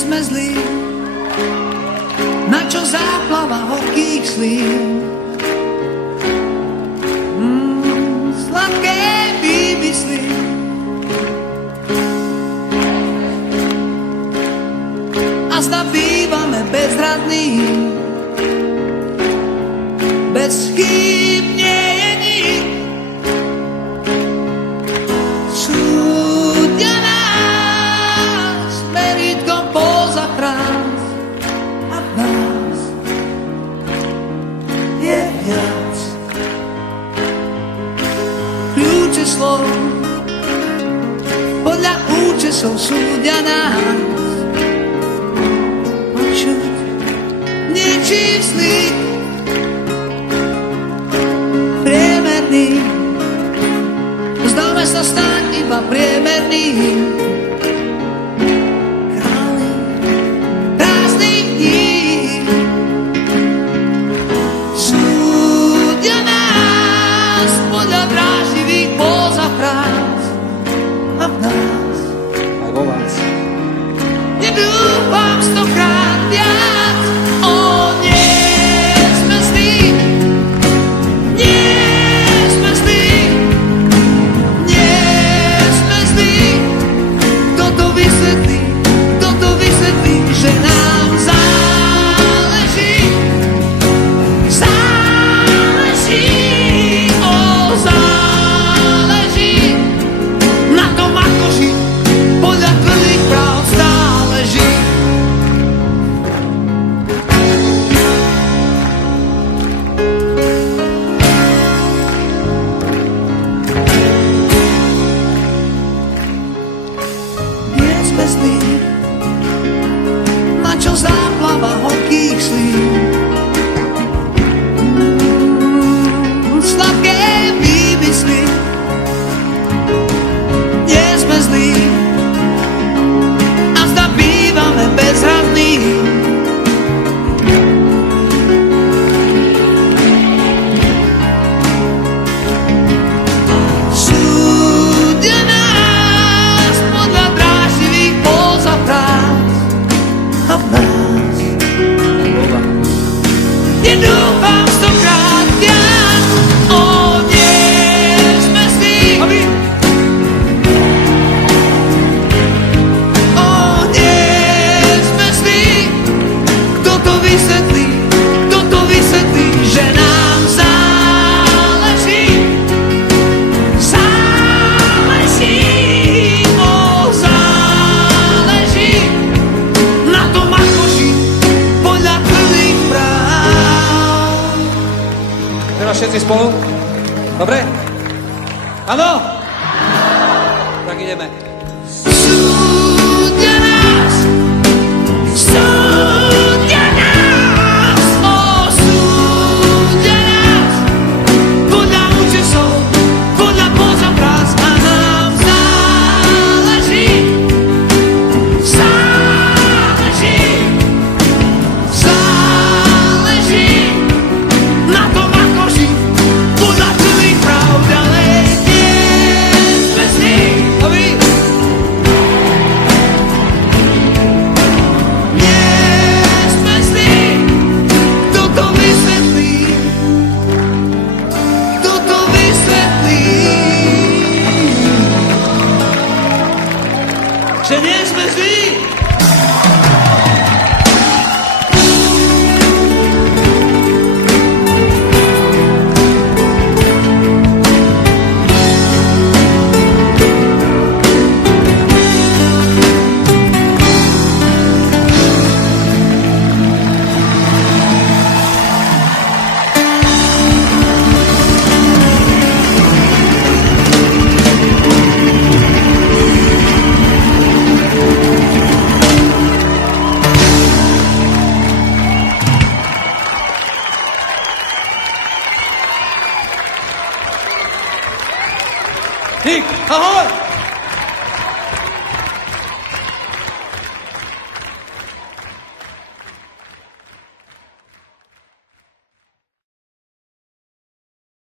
sme zlí, na čo záplava horkých slív. Sladké výmysly, a zda bývame bezradní, bez chýb nie je nik. Súdia nás merítkom poza krás, a v nás je viac. Kľúče slov podľa účesov súdia nás. Počuť niečím slík priemerný, zdáme sa stáť iba priemerný. Králi prázdnych dní súdia nás podľa dráždivých poza prác, a v nás aj vo vás nedúfam stokrát viac. O, nie sme zlí, nie sme zlí, nie sme zlí. Kto to vysvetlí, že nám záleží, záleží, o, záleží na tom, ako žiť podľa tvrdých práv stále žiť. Nie sme zlí, na čo záplava horkých slív. Sladké výmysly, nie sme zlí, a zda bývame bezradní. Súdia nás podľa dráždivých poza prác, a v nás nedúfam stokrát viac. O, nie sme zlí, o, nie sme zlí. Kto to vysvetlí, že nám záleží, záleží, o, záleží na tom, ako žiť podľa tvrdých práv. Teraz všetci spolu? Dobre? Áno? Tak ideme. Súdia nás, o, súdia nás podľa účesov, podľa poza prác, a nám záleží, záleží, záleží na tom, ako žiť podľa tvrdých práv. Ďalej nie sme zlí, nie sme zlí. Kto to vysvetlí, že nie sme zlí. Dík, ahoj!